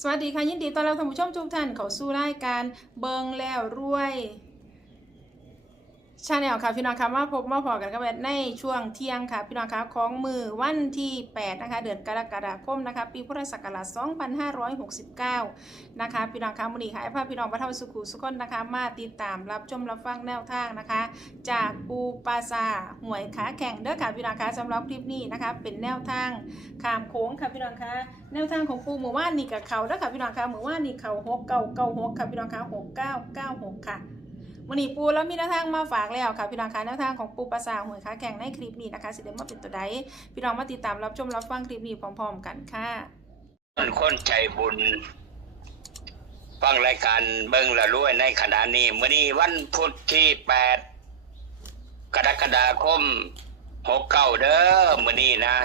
สวัสดีค่ะยินดีต้อนรับท่านผู้ชมทุกท่านเข้าสู่รายการเบิงแล้วรวยชาแนลค่ะพี่น้องคะมาพบมาพอกันกับในช่วงเที่ยงค่ะพี่น้องคะของมือวันที่8นะคะเดือนกรกฎาคมนะคะปีพุทธศักราช2569นะคะพี่น้องคะมื้อนี้ค่ะให้พาพี่น้องมาเท่าสุขุสุขคนนะคะมาติดตามรับชมรับฟังแนวทางนะคะจากปูปาซาหวยขาแข่งเด้อค่ะพี่น้องคะสำหรับคลิปนี้นะคะเป็นแนวทางข้ามโค้งค่ะพี่น้องคะแนวทางของปูหมู่ว่านนี่กับเขาเด้อค่ะพี่น้องคะหมู่ว่านนี่เขา6996ค่ะพี่น้องคะ6996ค่ะวันนี้ปูแล้วมีแนวทางมาฝากแล้วค่ะพี่น้องคะแนวทางของปูปาซาหวยขาแข่งในคลิปนี้นะคะสิเดมาเป็นตัวใดพี่น้องมาติดตามรับชมรับฟังคลิปนี้พร้อมๆกันค่ะมันคนใจบุญฟังรายการเบิ่งละรวยในขณะนี้มื้อนี้วันพุธที่8กรกฎาคม69เด้อมื้อนี้นะ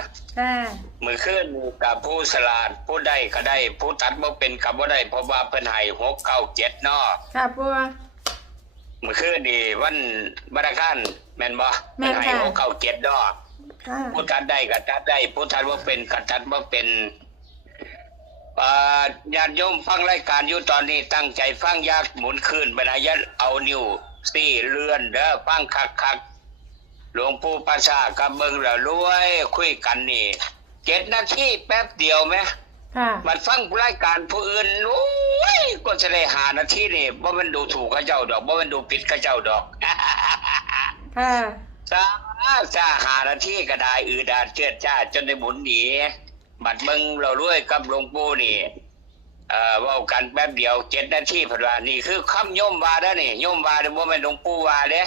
มื้อคืนกับผู้สลาดผู้ใดก็ได้ผู้ตัดบ่เป็นก็บ่ได้เพราะว่าเพิ่นให้697เนาะค่ะปูมื้อคืนนี่วันอังคารแม่นบ่แม่นค่ะ697เนาะผู้ตัดได้ก็ตัดได้ผู้ตัดบ่เป็นก็ตัดบ่เป็นญาติโยมฟังรายการอยู่ตอนนี้ตั้งใจฟังยากหมุนคืนไปนะยัดเอานิ้วซี่เลื่อนเด้อฟังคักหลวงปู่ปาชากับเบิ่งแล้วรวยคุยกันนี่7 นาทีแป๊บเดียวไหมมันฟังรายการผู้อื่นโอ้ยก็จะได้5 นาทีนี่บ่มันดูถูกเขาเจ้าดอกบ่มันดูผิดเขาเจ้าดอกจ้า5 นาทีก็ได้อืดาดเจือดจ้าจนได้หมุนหนีบัดเบิ่งเรารวยกับหลวงปู่นี่เว้ากันแป๊บเดียว7 นาทีเพิ่นว่านี่คือคำโยมว่าเด้อนี่โยมว่าเด้อบ่แม่นหลวงปู่ว่าเด้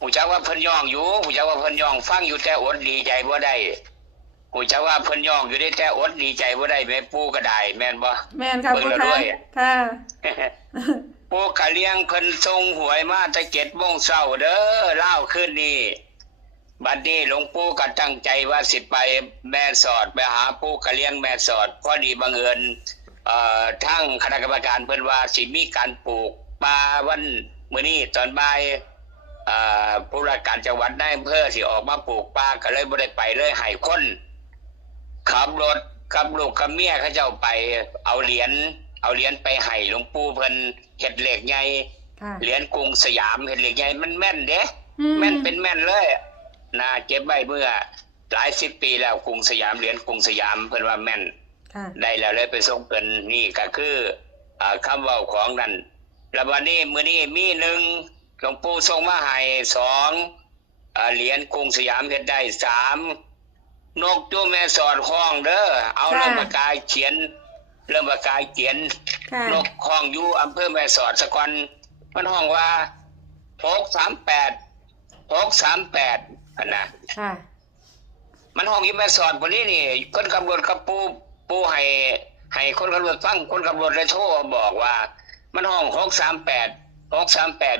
ผู้จักว่าเพิ่นย่องอยู่ผู้จักว่าเพิ่นย่องฟังอยู่แต่อดดีใจบ่ได้ผู้จักว่าเพิ่นย่องอยู่ได้แต่อดดีใจบ่ได้แม่ปู่ก็ได้แม่นบ่แม่นค่ะปู่ค่ะปู่กะเลี้ยงเพิ่นส่งหวยมาแต่7 โมงเช้าเด้อลาวคืนนี้บัดนี้หลวงปู่ก็ตั้งใจว่าสิไปแม่สอดไปหาปู่กะเลี้ยงแม่สอดพอดีบังเอิญทั้งคณะกรรมการเพิ่นว่าสิมีการปลูกป่าวันมื้อนี้ตอนบ่ายผู้ราชการจังหวัดนายอำเภอสิออกมาปลูกป่าก็เลยบ่ได้ไปเลยให้คนขับรถกับลูกกับเมียเขาเจ้าไปเอาเหรียญไปให้หลวงปู่เพิ่นเฮ็ดเหล็กใหญ่เหรียญกรุงสยามเฮ็ดเหล็กใหญ่มันแม่นเด้แม่นเป็นแม่นเลยนะเก็บไว้เมื่อหลาย10 ปีแล้วกรุงสยามเหรียญกรุงสยามเพิ่นว่าแม่นได้แล้วเลยไปส่งเพิ่นนี่ก็คือคำเว้าของนั่นแล้ววันนี้มื้อนี้มี1หลวงปู่ส่งมาให้2เหรียญกรุงสยามเฮ็ดได้3นกตัวแม่สอดห้องเด้อเอาเริ่มปากกาเขียนนกห้องอยู่อำเภอแม่สอดสะก่อนมันห้องว่า638นะมันห้องอยู่แม่สอดพวกนี้นี่คนขับรถกับปูให้คนขับรถฟังคนขับรถเลยโทรบอกว่ามันห้อง638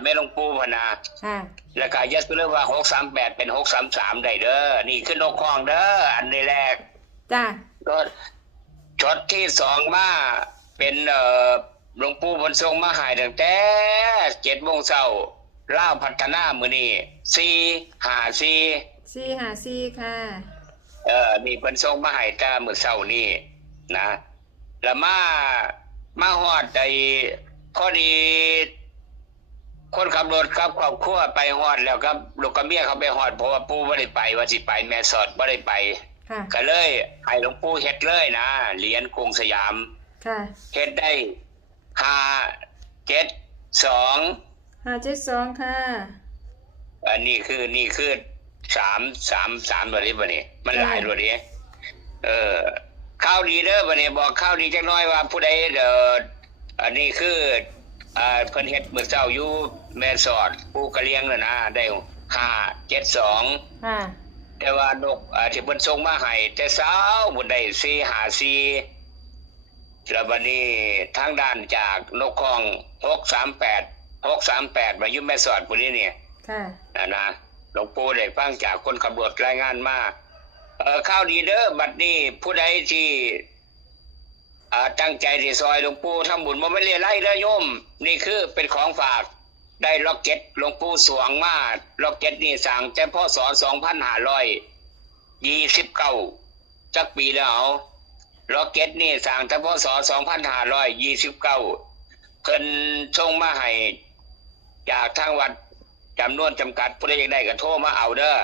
แม่หลวงปู่พนาแล้วก็ยัดไปเลยว่า638เป็น633ได้เด้อนี่คือนกห้องเด้ออันนี้แรกก็ช็อตที่2มาเป็นหลวงปู่เพิ่นส่งมาให้ตั้งแต่7 โมงเช้าลาวพัฒนามื้อนี้454ค่ะนี่เพิ่นส่งมาให้แต่มื้อเช้านี้นะแล้วมาฮอดไอ้พอดีคนขับรถกับครอบครัวไปฮอดแล้วครับลูกกับเมียเขาไปฮอดเพราะว่าปู่บ่ได้ไปว่าสิไปแม่สอดบ่ได้ไปก็เลยให้หลวงปู่เฮ็ดเลยนะเหรียญกรุงสยามเฮ็ดได้572ค่ะนี่คือ3ตัวนี้บัดนี้มันหลายตัวนี้ข่าวดีเด้อบัดนี้บอกข่าวดีจักหน่อยว่าผู้ใดอันนี้คือเพิ่นเฮ็ดมื้อเช้าอยู่แม่สอดปู่กะเลี้ยงน่ะนะได้572แต่ว่านกที่เพิ่นส่งมาให้แต่เช้าบ่ได้454แล้วบัดนี้ทางด้านจากนกของ638มาอยู่แม่สอดพุ่นนี้เนี่ยนะหลวงปู่ได้ฟังจากคนขับรถรายงานมาข่าวดีเด้อบัดนี้ผู้ใดที่ตั้งใจที่ซอยหลวงปู่ทำบุญบ่แม่นเรียไล่เด้อโยมนี่คือเป็นของฝากได้ล็อกเก็ตหลวงปู่สวงมาล็อกเก็ตนี่สร้างแต่พ.ศ. 2529จักปีแล้ว ล็อกเก็ตนี่สร้างตั้งพศ2529เพิ่นส่งมาให้จากทางวัดจำนวนจำกัดผู้ใดอยากได้ก็โทรมาเอาเด้อ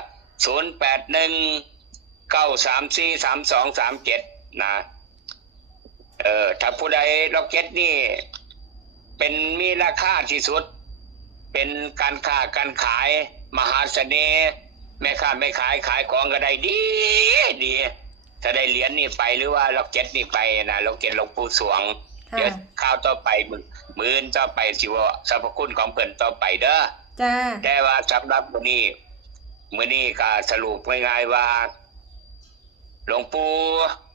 0819343237นะถ้าผู้ใดล็อกเก็ตนี่เป็นมีราคาที่สุดเป็นการค้าการขายมหาเสน่ห์แม่ค้าไม่ขายของก็ได้ดีดีถ้าได้เหรียญนี่ไปหรือว่าล็อกเก็ตนี่ไปนะล็อกเก็ตหลวงปู่สวงเดี๋ยวข้าวต่อไปมื้อต่อไปสิว่าสรรพคุณของเพิ่นต่อไปเด้อจ้าแต่ว่าสำหรับมื้อนี้ก็สรุปง่ายๆว่าหลวงปู่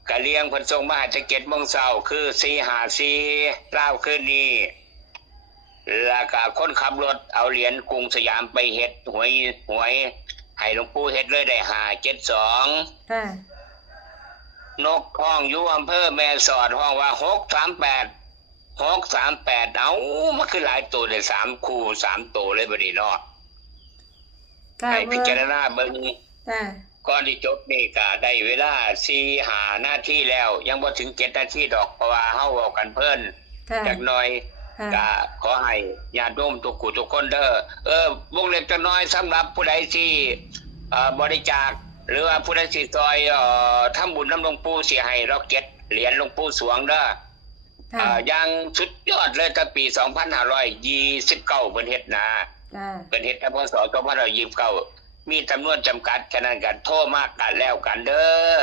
กะเลียงเพิ่นส่งมาให้7 โมงเช้าคือ454ลาวคืนนี้แล้วก็คนขับรถเอาเหรียญกรุงสยามไปเฮ็ดหวยให้หลวงปู่เฮ็ดเลยได้572ค่ะนกห้องอยู่อำเภอแม่สอดห้องว่า638เอามันคือหลายตัวเลย3คู่3ตัวเลยบัดนี้เนาะให้พิจารณาเบิ่งก่อนที่จบนี่ก็ได้เวลา4-5 นาทีแล้วยังบ่ถึง7 นาทีดอกเพราะว่าเฮาเว้ากันเพิ่นจักหน่อยก็ขอให้ญาติโยมทุกผู้ทุกคนเด้อวงเล็บจักหน่อยสำหรับผู้ใดที่บริจาคหรือว่าผู้ใดสิซอยทำบุญนำหลวงปู่สิให้ล็อกเก็ตเหรียญหลวงปู่สวงเด้ออย่างสุดยอดเลยตั้งปี2529เพิ่นเฮ็ดนะเพิ่นเฮ็ดตั้งพศ2529มีจำนวนจำกัดฉะนั้นก็โทรมากันแล้วกันเด้อ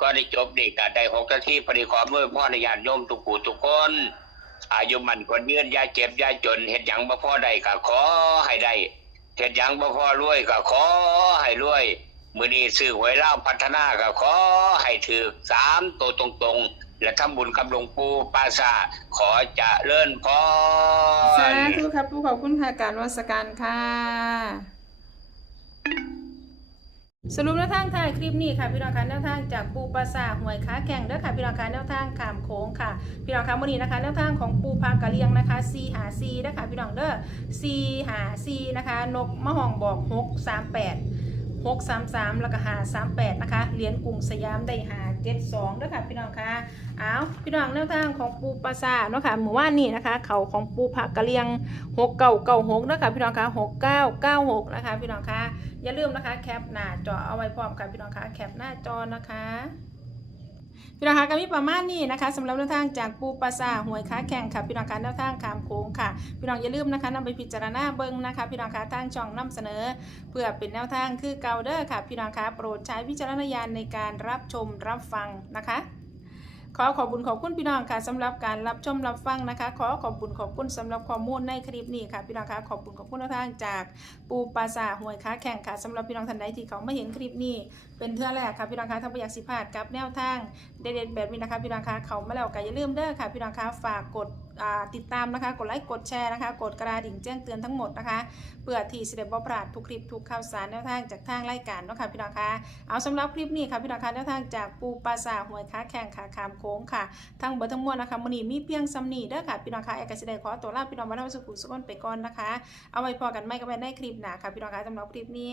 ก็ได้จบนี่ก็ได้6 นาทีพอดีขออวยพรให้ญาติโยมทุกผู้ทุกคนอายุมั่นขวัญยืนอย่าเจ็บอย่าจนเฮ็ดหยังบ่พอได้ก็ขอให้ได้เฮ็ดหยังบ่พอรวยก็ขอให้รวยมื้อนี้ซื้อหวยลาวพัฒนาก็ขอให้ถูก3ตัวตรงๆและทำบุญกับหลวงปู่ปราสาทขอเจริญพรสาธุครับปู่ขอบคุณค่ะการนมัสการค่ะสรุปแนวทางท้ายคลิปนี้ค่ะพี่น้องคะแนวทางจากปูปราสาทหวยค้าแข่งเด้อค่ะพี่น้องคะแนวทางขามโค้งค่ะพี่น้องคะมื้อนี้นะคะแนวทางของปูพากะเลียงนะคะ454นะคะพี่น้องเด้อ454นะคะนกมะฮองบอก638แล้วก็538นะคะเหรียญกรุงสยามได้572เด้อค่ะพี่น้องคะพี่น้องแนวทางของปูปราสาทเนาะค่ะเมื่อวานนี้นะคะเขาของปูพากะเลียง6996เด้อค่ะพี่น้องคะ6996นะคะพี่น้องคะอย่าลืมนะคะแคปหน้าจอเอาไว้พร้อมกันพี่น้องคะแคปหน้าจอนะคะพี่น้องคะก็มีประมาณนี้นะคะสำหรับแนวทางจากปูปราสาทหวยค้าแข่งค่ะพี่น้องคะแนวทางขามโค้งค่ะพี่น้องอย่าลืมนะคะนำไปพิจารณาเบิ่งนะคะพี่น้องคะทางช่องนำเสนอเพื่อเป็นแนวทางคือเก่าเด้อค่ะพี่น้องคะโปรดใช้วิจารณญาณในการรับชมรับฟังนะคะขอขอบคุณพี่น้องค่ะสำหรับการรับชมรับฟังนะคะขอขอบคุณสำหรับข้อมูลในคลิปนี้ค่ะพี่น้องคะขอบคุณทางจากปูปราสาทหวยค้าแข่งค่ะสำหรับพี่น้องท่านใดที่เขาไม่เห็นคลิปนี้เป็นเทื่อแรกค่ะพี่น้องคะถ้าไม่อยากสิพลาดกับแนวทางเด็ดๆแบบนี้นะคะพี่น้องคะเขามาแล้วก็อย่าลืมเด้อค่ะพี่น้องคะฝากกดติดตามนะคะกดไลค์กดแชร์นะคะกดกระดิ่งแจ้งเตือนทั้งหมดนะคะเพื่อที่จะได้บ่พลาดทุกคลิปทุกข่าวสารแนวทางจากทางรายการเนาะค่ะพี่น้องคะเอาสำหรับคลิปนี้ค่ะพี่น้องคะแนวทางจากปูปราสาทหวยค้าแข่งค่ะขามโค้งค่ะทั้งเบอร์ทั้งมวลนะคะมื้อนี้มีเพียงซ้ำนี้เด้อค่ะพี่น้องคะแอร์กสิได้ขอตัวลาพี่น้องมาทำสุขุสุขนไปก่อนนะคะเอาไว้พอกันไม่ก็ไปในคลิปหน้าค่ะพี่น้องคะสำหรับคลิปนี้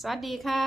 สวัสดีค่ะ